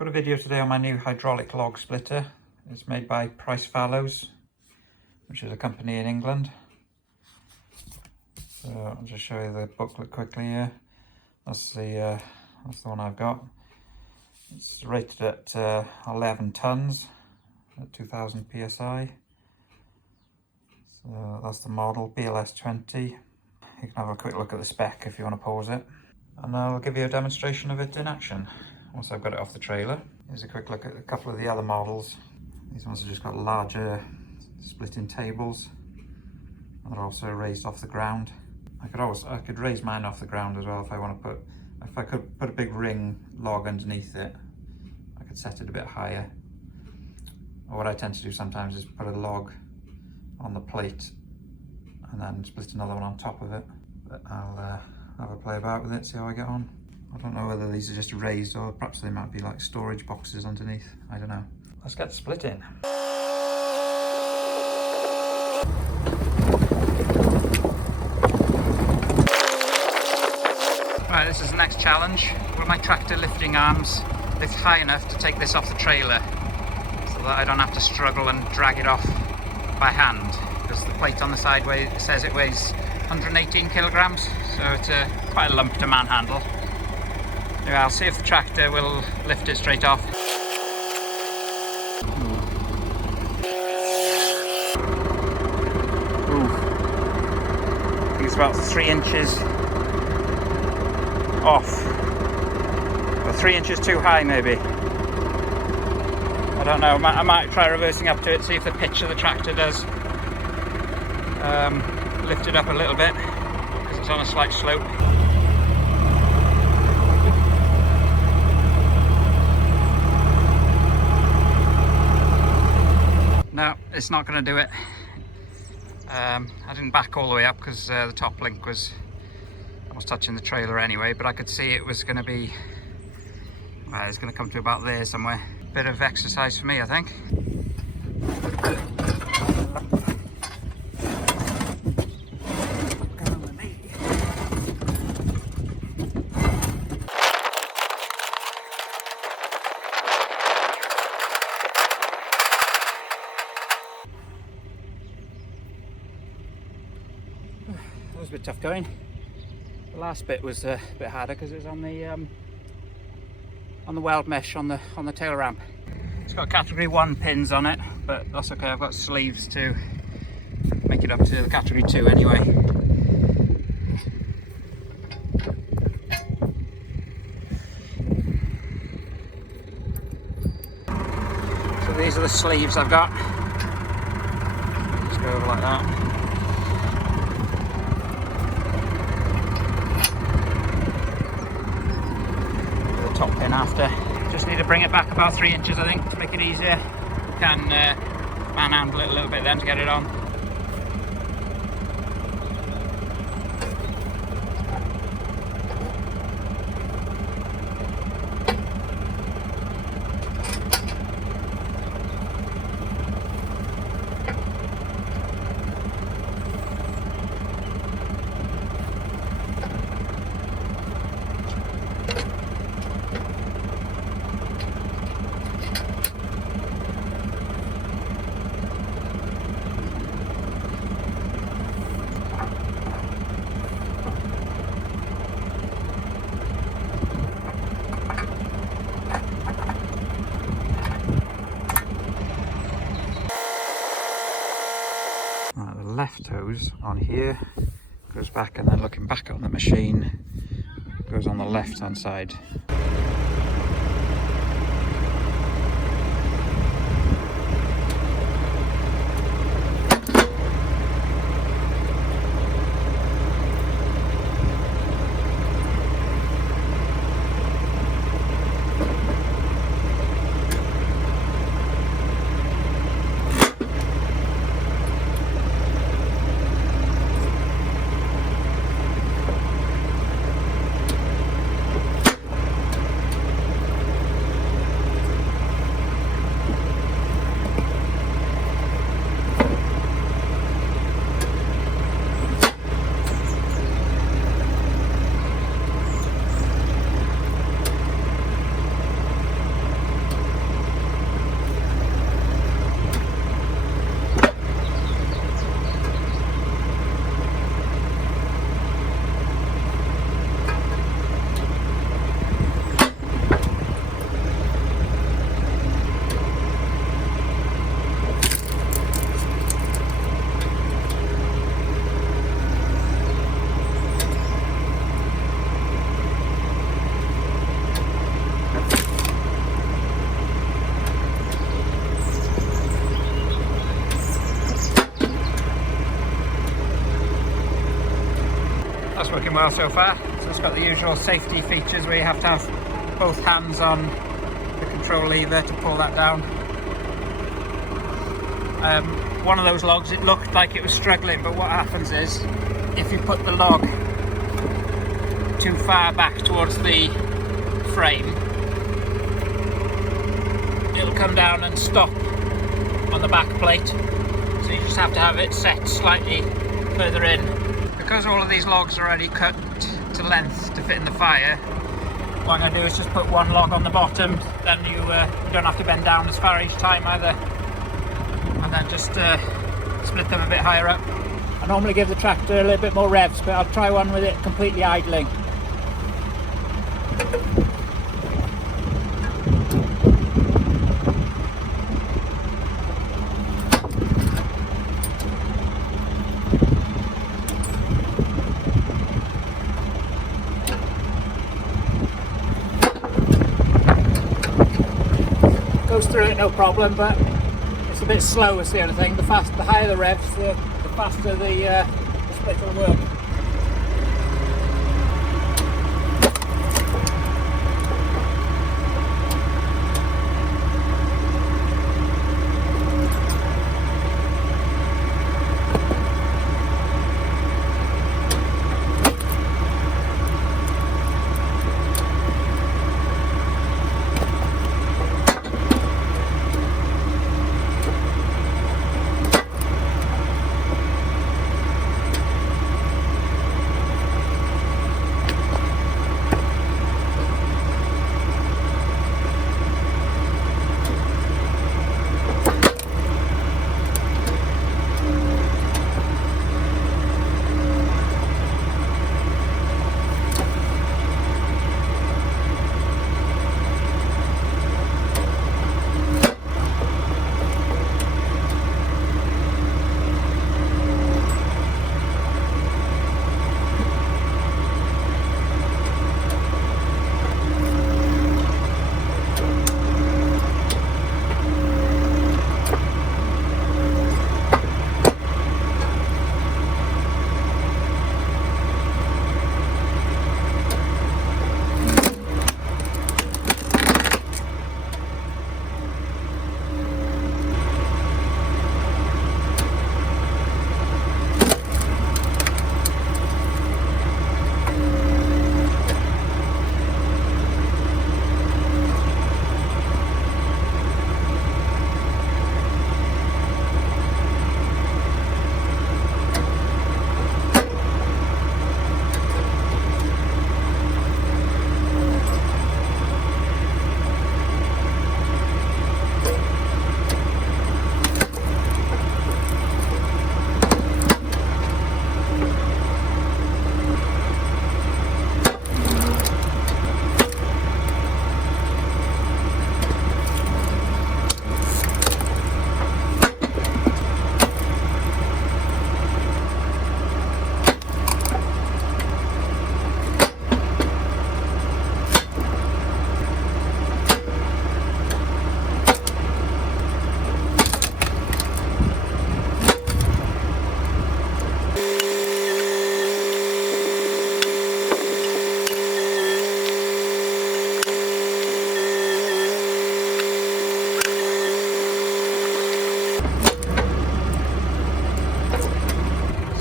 Got a video today on my new hydraulic log splitter. It's made by Fallows, which is a company in England. So I'll just show you the booklet quickly here. That's the one I've got. It's rated at 11 tons at 2000 psi. So that's the model, BLS 20. You can have a quick look at the spec if you want to pause it. And I'll give you a demonstration of it in action once I've got it off the trailer. Here's a quick look at a couple of the other models. These ones have just got larger splitting tables, and they're also raised off the ground. I could raise mine off the ground as well if I could put a big ring log underneath it. I could set it a bit higher. Or what I tend to do sometimes is put a log on the plate and then split another one on top of it. But I'll have a play about with it, see how I get on. I don't know whether these are just raised or perhaps they might be like storage boxes underneath. I don't know. Let's get splitting. Right, this is the next challenge. Will my tractor lifting arms lift high enough to take this off the trailer so that I don't have to struggle and drag it off by hand? Because the plate on the side says it weighs 118 kilograms, so it's quite a lump to manhandle. Anyway, I'll see if the tractor will lift it straight off. Ooh. I think it's about 3 inches off. Or 3 inches too high, maybe. I don't know. I might try reversing up to it, see if the pitch of the tractor does lift it up a little bit, because it's on a slight slope. No, it's not going to do it. I didn't back all the way up because the top link was touching the trailer anyway, but I could see it was going to be, well, it's going to come to about there somewhere. Bit of exercise for me, I think. That was a bit tough going. The last bit was a bit harder because it was on the weld mesh on the tail ramp. It's got category 1 pins on it, but that's okay. I've got sleeves to make it up to the category 2 anyway. So these are the sleeves I've got. Just go over like that. Top pin after. Just need to bring it back about 3 inches, I think, to make it easier. Can manhandle it a little bit then to get it on. Right, the left hose on here goes back, and then looking back on the machine goes on the left hand side. That's working well so far. So it's got the usual safety features where you have to have both hands on the control lever to pull that down. One of those logs, it looked like it was struggling, but what happens is if you put the log too far back towards the frame, it'll come down and stop on the back plate. So you just have to have it set slightly further in. Because all of these logs are already cut to length to fit in the fire, what I'm going to do is just put one log on the bottom, then you don't have to bend down as far each time either, and then just split them a bit higher up. I normally give the tractor a little bit more revs, but I'll try one with it completely idling. Goes through it no problem, but it's a bit slow is the only thing. The higher the revs, the faster the split will work.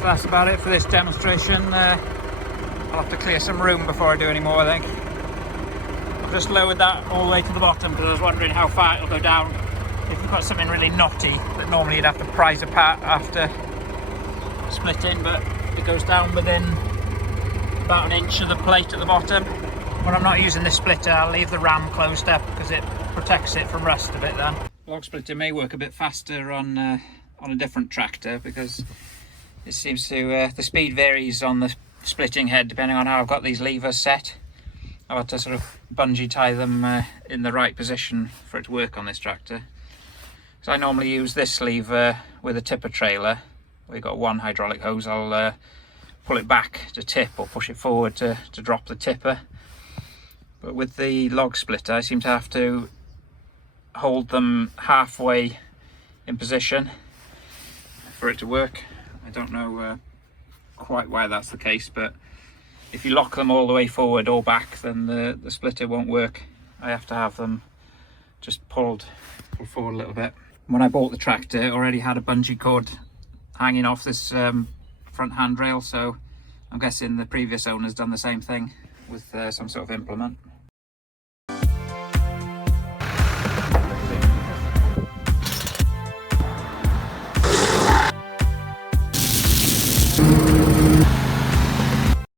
That's about it for this demonstration. I'll have to clear some room before I do any more, I think. I've just lowered that all the way to the bottom because I was wondering how far it'll go down if you've got something really knotty that normally you'd have to prise apart after splitting, but it goes down within about an inch of the plate at the bottom. When I'm not using this splitter, I'll leave the ram closed up because it protects it from rust a bit then. Log splitter may work a bit faster on a different tractor because it seems to, the speed varies on the splitting head depending on how I've got these levers set. I've had to sort of bungee tie them in the right position for it to work on this tractor. So I normally use this lever with a tipper trailer. We've got one hydraulic hose. I'll pull it back to tip or push it forward to drop the tipper. But with the log splitter, I seem to have to hold them halfway in position for it to work. I don't know quite why that's the case, but if you lock them all the way forward or back, then the splitter won't work. I have to have them just pulled forward a little bit. When I bought the tractor, it already had a bungee cord hanging off this front handrail, so I'm guessing the previous owner's done the same thing with some sort of implement.